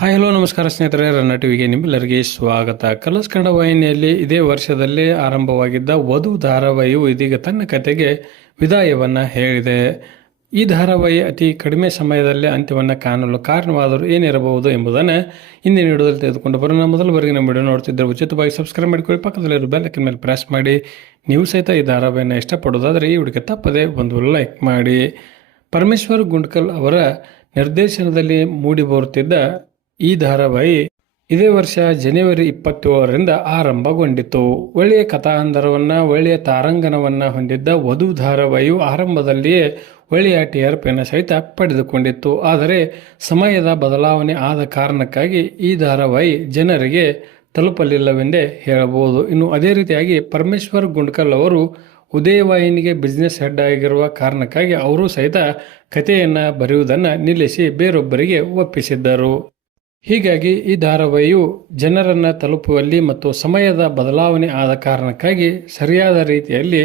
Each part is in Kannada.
ಹಾಯ್, ಹಲೋ, ನಮಸ್ಕಾರ ಸ್ನೇಹಿತರೆ, ರನ್ನ ಟಿವಿಗೆ ನಿಮ್ಮೆಲ್ಲರಿಗೆ ಸ್ವಾಗತ. ಕಲರ್ಸ್ ಕನ್ನಡ ವಾಹಿನಿಯಲ್ಲಿ ಇದೇ ವರ್ಷದಲ್ಲಿ ಆರಂಭವಾಗಿದ್ದ ವಧು ಧಾರಾವಾಹಿಯು ಇದೀಗ ತನ್ನ ಕತೆಗೆ ವಿದಾಯವನ್ನು ಹೇಳಿದೆ. ಈ ಧಾರಾವಾಹಿ ಅತಿ ಕಡಿಮೆ ಸಮಯದಲ್ಲೇ ಅಂತ್ಯವನ್ನು ಕಾಣಲು ಕಾರಣವಾದರೂ ಏನಿರಬಹುದು ಎಂಬುದನ್ನು ಹಿಂದೆ ವಿಡಿಯೋದಲ್ಲಿ ತೆಗೆದುಕೊಂಡು ಬರೋಣ. ಮೊದಲ ಬಾರಿಗೆ ನಮ್ಮ ವಿಡಿಯೋ ನೋಡ್ತಿದ್ದರೆ ಉಚಿತವಾಗಿ ಸಬ್ಸ್ಕ್ರೈಬ್ ಮಾಡಿಕೊಳ್ಳಿ. ಪಕ್ಕದಲ್ಲಿರೋ ಬೆಲ್ಲಕ್ಕಿನ ಮೇಲೆ ಪ್ರೆಸ್ ಮಾಡಿ. ನೀವು ಸಹಿತ ಈ ಧಾರಾವಾಹಿಯನ್ನು ಇಷ್ಟಪಡೋದಾದರೆ ಈ ಹುಡುಗಿ ತಪ್ಪದೆ ಒಂದು ಲೈಕ್ ಮಾಡಿ. ಪರಮೇಶ್ವರ್ ಗುಂಡ್ಕಲ್ ಅವರ ನಿರ್ದೇಶನದಲ್ಲಿ ಮೂಡಿ ಬರುತ್ತಿದ್ದ ಈ ಧಾರಾವಾಹಿ ಇದೇ ವರ್ಷ ಜನವರಿ ಇಪ್ಪತ್ತೇಳರಿಂದ ಆರಂಭಗೊಂಡಿತು. ಒಳ್ಳೆಯ ಕಥಾಂಧರವನ್ನು ಒಳ್ಳೆಯ ತಾರಾಂಗಣವನ್ನು ಹೊಂದಿದ್ದ ವಧು ಧಾರಾವಾಹಿಯು ಆರಂಭದಲ್ಲಿಯೇ ಒಳ್ಳೆಯ ಟಿ ಆರ್ ಪಿಯನ್ನು ಸಹಿತ ಪಡೆದುಕೊಂಡಿತ್ತು. ಆದರೆ ಸಮಯದ ಬದಲಾವಣೆ ಆದ ಕಾರಣಕ್ಕಾಗಿ ಈ ಧಾರಾವಾಹಿ ಜನರಿಗೆ ತಲುಪಲಿಲ್ಲವೆಂದೇ ಹೇಳಬಹುದು. ಇನ್ನು ಅದೇ ರೀತಿಯಾಗಿ ಪರಮೇಶ್ವರ್ ಗುಂಡ್ಕಲ್ ಅವರು ಉದಯವಾಹಿನಿಗೆ ಬಿಸ್ನೆಸ್ ಹೆಡ್ ಆಗಿರುವ ಕಾರಣಕ್ಕಾಗಿ ಅವರು ಸಹಿತ ಕಥೆಯನ್ನು ಬರೆಯುವುದನ್ನು ನಿಲ್ಲಿಸಿ ಬೇರೊಬ್ಬರಿಗೆ ಒಪ್ಪಿಸಿದ್ದರು. ಹೀಗಾಗಿ ಈ ಧಾರಾವಾಹಿಯು ಜನರನ್ನು ತಲುಪುವಲ್ಲಿ ಮತ್ತು ಸಮಯದ ಬದಲಾವಣೆ ಆದ ಕಾರಣಕ್ಕಾಗಿ ಸರಿಯಾದ ರೀತಿಯಲ್ಲಿ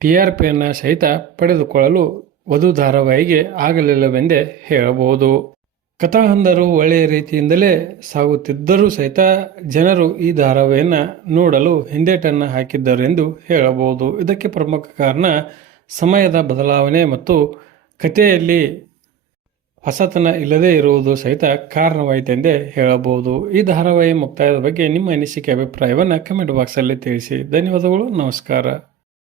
ಟಿ ಆರ್ ಪಿಯನ್ನು ಸಹಿತ ಪಡೆದುಕೊಳ್ಳಲು ವಧು ಧಾರಾವಾಹಿಗೆ ಆಗಲಿಲ್ಲವೆಂದೇ ಹೇಳಬಹುದು. ಕಥಾಹಂದರು ಒಳ್ಳೆಯ ರೀತಿಯಿಂದಲೇ ಸಾಗುತ್ತಿದ್ದರೂ ಸಹಿತ ಜನರು ಈ ಧಾರಾವಾಹಿಯನ್ನು ನೋಡಲು ಹಿಂದೇಟನ್ನು ಹಾಕಿದ್ದರು ಎಂದು ಹೇಳಬಹುದು. ಇದಕ್ಕೆ ಪ್ರಮುಖ ಕಾರಣ ಸಮಯದ ಬದಲಾವಣೆ ಮತ್ತು ಕಥೆಯಲ್ಲಿ ಹೊಸತನ ಇಲ್ಲದೇ ಇರುವುದು ಸಹಿತ ಕಾರಣವಾಯಿತೆಂದೇ ಹೇಳಬಹುದು. ಈ ಧಾರಾವಾಹಿ ಮುಕ್ತಾಯದ ಬಗ್ಗೆ ನಿಮ್ಮ ಅನಿಸಿಕೆ, ಅಭಿಪ್ರಾಯವನ್ನು ಕಮೆಂಟ್ ಬಾಕ್ಸಲ್ಲಿ ತಿಳಿಸಿ. ಧನ್ಯವಾದಗಳು, ನಮಸ್ಕಾರ.